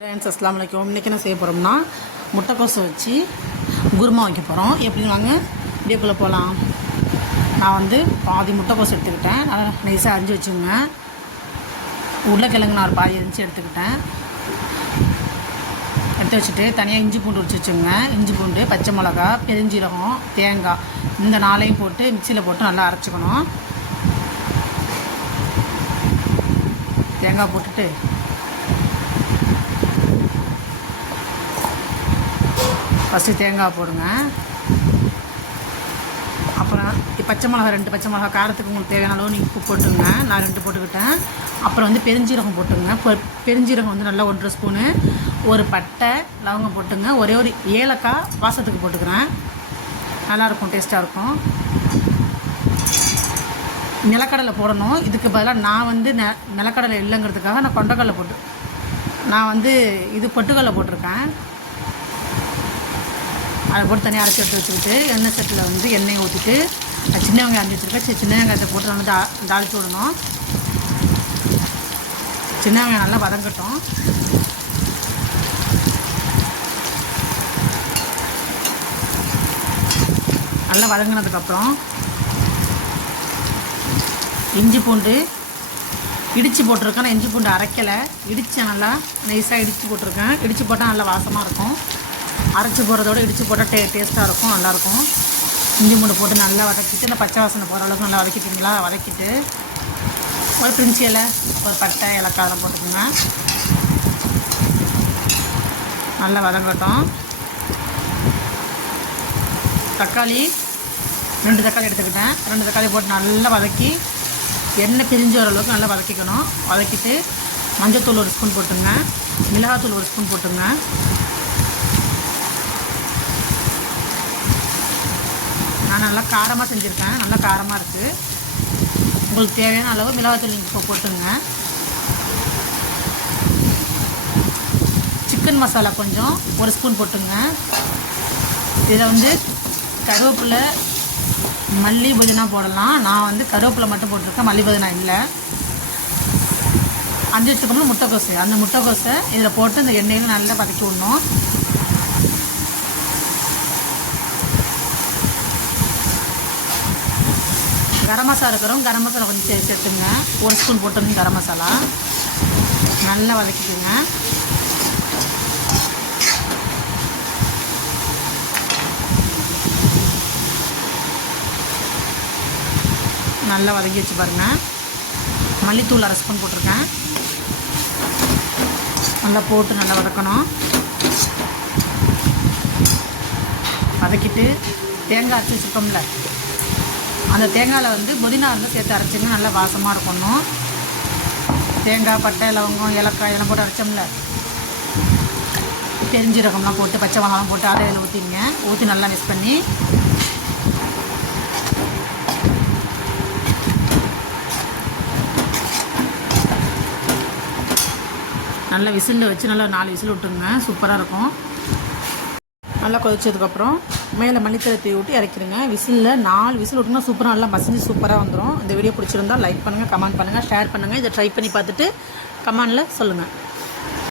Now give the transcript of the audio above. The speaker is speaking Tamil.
ஃப்ரெண்ட்ஸ் அஸ்லாம் வலைக்கம் இன்றைக்கி என்ன செய்ய போகிறோம்னா முட்டைக்கோசை வச்சு குருமா வைக்க போகிறோம் எப்படி வாங்க வீடியோக்குள்ளே போகலாம் நான் வந்து பாதி முட்டைக்கோசை எடுத்துக்கிட்டேன். நல்லா நைஸாக அரிஞ்சு வச்சுங்க உருளைக்கிழங்கு நான் ஒரு பாதி அரிஞ்சு எடுத்துக்கிட்டேன். எடுத்து வச்சுட்டு தனியாக இஞ்சி பூண்டு உரிச்சு வச்சுங்க இஞ்சி பூண்டு பச்சை மிளகா பெருஞ்சீரகம் தேங்காய் இந்த நாளையும் போட்டு மிக்சியில் போட்டு நல்லா அரைச்சிக்கணும். தேங்காய் போட்டுட்டு ஃபஸ்ட்டு தேங்காய் போடுங்க. அப்புறம் பச்சை மிளகா ரெண்டு பச்சை மிளகா காரத்துக்கு உங்களுக்கு தேவையான அளவு நீங்கள் உப்பு போட்டுங்க நான் ரெண்டு போட்டுக்கிட்டேன். அப்புறம் வந்து பெருஞ்சீரகம் போட்டுங்க பெருஞ்சீரகம் வந்து நல்லா ஒன்றரை ஸ்பூனு ஒரு பட்டை லவங்கம் போட்டுங்க ஒரே ஒரு ஏலக்காய் வாசத்துக்கு போட்டுக்கிறேன். நல்லாயிருக்கும் டேஸ்ட்டாக இருக்கும். நிலக்கடலை போடணும். இதுக்கு பதிலாக நான் வந்து நெ நிலக்கடலை இல்லைங்கிறதுக்காக நான் கொண்டக்கடலை போட்டு நான் வந்து இது பொட்டுக்கடலை போட்டிருக்கேன். அதை போட்டு தனியாக அரைச்சி எடுத்து வச்சுக்கிட்டு எண்ணெய் சட்டில் வந்து எண்ணெயை ஊற்றிட்டு சின்ன வெங்காயம் அரைச்சி வச்சுருக்கேன். சின்ன வெங்காயத்தை போட்டு நல்லா தா தாளித்து விடணும். சின்ன வெங்காயம் நல்லா வதங்கட்டும். நல்லா வதங்கினதுக்கப்புறம் இஞ்சி பூண்டு இடித்து போட்டிருக்கேன். நான் இஞ்சி பூண்டு அரைக்கலை. இடித்தேன் நல்லா. நைஸாக இடித்து போட்டிருக்கேன். இடித்து போட்டால் நல்லா வாசமாக இருக்கும். அரைச்சி போடுறதோட இடித்து போட்டால் டே டேஸ்ட்டாக இருக்கும் நல்லாயிருக்கும். இஞ்சி மூடு போட்டு நல்லா வதக்கிட்டு இந்த பச்சை வாசனை போகிற அளவுக்கு நல்லா வதக்கிட்டீங்களா? வதக்கிட்டு ஒரு பிரிஞ்சி இலை ஒரு பட்டை இலக்காய் போட்டுக்கோங்க. நல்லா வதங்கட்டும். தக்காளி ரெண்டு தக்காளி எடுத்துக்கிட்டேன். ரெண்டு தக்காளி போட்டு நல்லா வதக்கி எண்ணெய் பிரிஞ்சு வர அளவுக்கு நல்லா வதக்கிக்கணும். வதக்கிட்டு மஞ்சத்தூள் ஒரு ஸ்பூன் போட்டுங்க மிளகாத்தூள் ஒரு ஸ்பூன் போட்டுங்க நான் நல்லா காரமாக செஞ்சுருக்கேன். நல்லா காரமாக இருக்குது உங்களுக்கு தேவையான அளவு மிளகாத்தூள் நீங்கள் இப்போ போட்டுங்க சிக்கன் மசாலா கொஞ்சம் ஒரு ஸ்பூன் போட்டுங்க இதில் வந்து கருவேப்பிலை மல்லி புதினா போடலாம். நான் வந்து கருவேப்பிலை மட்டும் போட்டிருக்கேன் மல்லி புதினா இல்லை. அஞ்சு வச்சுக்கோம்னா முட்டைக்கோசை. அந்த முட்டைக்கோசை இதில் போட்டு இந்த எண்ணெயில் நல்லா வதக்கி விடணும். கரம் மசாலா இருக்கிறோம் கரம் மசாலா கொஞ்சம் சே- சேர்த்துங்க. ஒரு ஸ்பூன் போட்டுருங்க கரம் மசாலா. நல்லா வதக்கிக்கோங்க. நல்லா வதக்கி வச்சு பாருங்கள் மல்லித்தூள் அரை ஸ்பூன் போட்டிருக்கேன். நல்லா போட்டு நல்லா வதக்கணும். வதக்கிட்டு தேங்காய் அரைச்சி வச்சுருக்கோம்ல அந்த தேங்காயில் வந்து புதினா வந்து சேர்த்து அரைச்சிங்க நல்லா வாசமாக இருக்கணும் தேங்காய் பட்டை லவங்கம் ஏலக்காய் இதெல்லாம் போட்டு அரைச்சோம்ல. பெருஞ்சீரகம்லாம் போட்டு பச்சை மிளகாலாம் போட்டு அதை இதில் ஊற்றிங்க ஊற்றி நல்லா மிக்ஸ் பண்ணி. நல்லா விசிலில் வச்சு நல்லா நாலு விசில் விட்டுங்க சூப்பராக இருக்கும். நல்லா கொதிச்சதுக்கப்புறம் மேலே மல்லித்தலை தூவி விட்டு இறக்கிடுங்க. விசிலில் நாலு விசில் விட்டுனா சூப்பராக நல்லா மசிஞ்சு சூப்பராக வந்துடும் இந்த வீடியோ பிடிச்சிருந்தா லைக் பண்ணுங்கள் கமெண்ட் பண்ணுங்கள் ஷேர் பண்ணுங்கள் இதை ட்ரை பண்ணி பார்த்துட்டு கமெண்டில் சொல்லுங்கள்